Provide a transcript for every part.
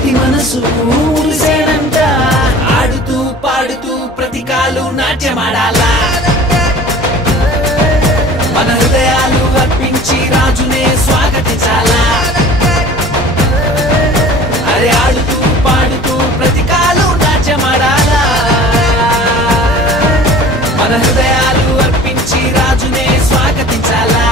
ప్రతి మనసు ఊరిసేనంట ఆడుతూ పాడుతూ ప్రతి కాలు నాట్యమాడాలా మన హృదయాలు అర్పించి రాజునే స్వాగతించాలా అరే ఆడుతూ పాడుతూ ప్రతి కాలు నాట్యమాడాలా మన హృదయాలు అర్పించి రాజునే స్వాగతించాలా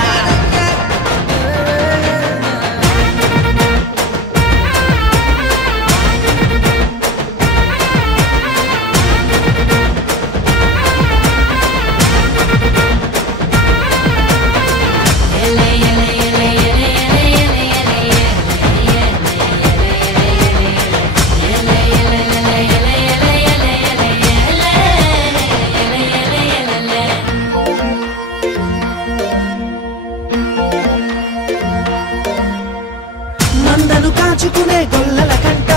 మందను కాచుకునే గొల్లల కంట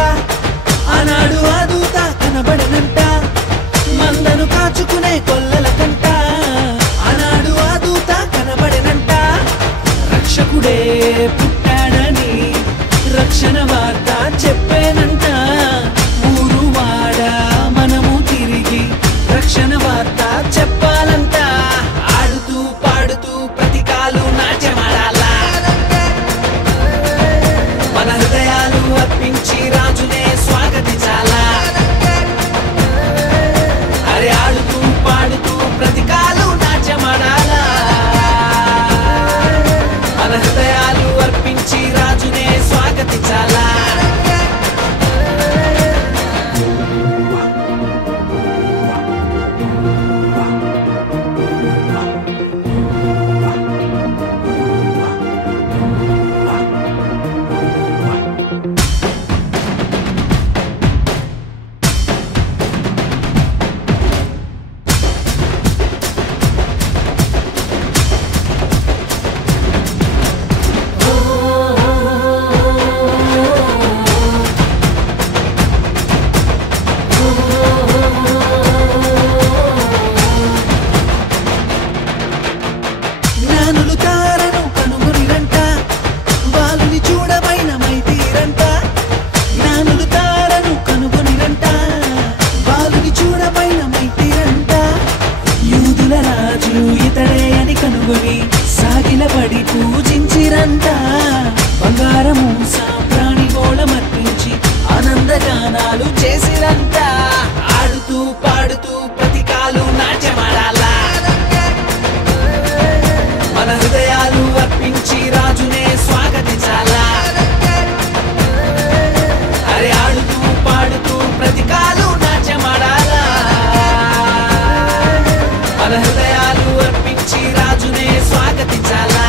ఆనాడు ఆ దూత కనబడనంట మందను కాచుకునే గొల్లల కంట ఆనాడు ఆ దూత కనబడనంట రక్షకుడే పుట్టాడని రక్షణ వార్త చెప్పేనంట ఊరు వాడ మనము తిరిగి రక్షణ వార్త చెప్పాలంట ఆడుతూ పాడుతూ ప్రతి కాలు నాట్యమాడాలా మన హృదయాలు అర్పించి రాజునే స్వాగతించాలా అరే ఆడుతూ పాడుతూ ప్రతి కాలు నాట్యమాడాలా మన హృదయాలు అర్పించి రాజునే స్వాగతించాలా జ్ఞానులు తారను కనుగొనిరంట బాలుని చూడమైన మైతీరంట జ్ఞానులు తారను కనుగొనిరంట బాలుని చూడమైన మైతీరంట యూదుల రాజు ఇతడే అని కనుగొని సాగిలపడి పూజించిరంట బంగారము సాంబ్రాణి గోళమర్పించి ఆనందగానాలు చేసిరంట ఆడుతూ పాడుతూ ప్రతి కాలు నాట్యమాడాలా మన హృదయాలు అర్పించి రాజునే స్వాగతించాలా అరే ఆడుతూ పాడుతూ ప్రతి కాలు నాట్యమాడాలా మన హృదయాలు అర్పించి రాజునే స్వాగతించాలా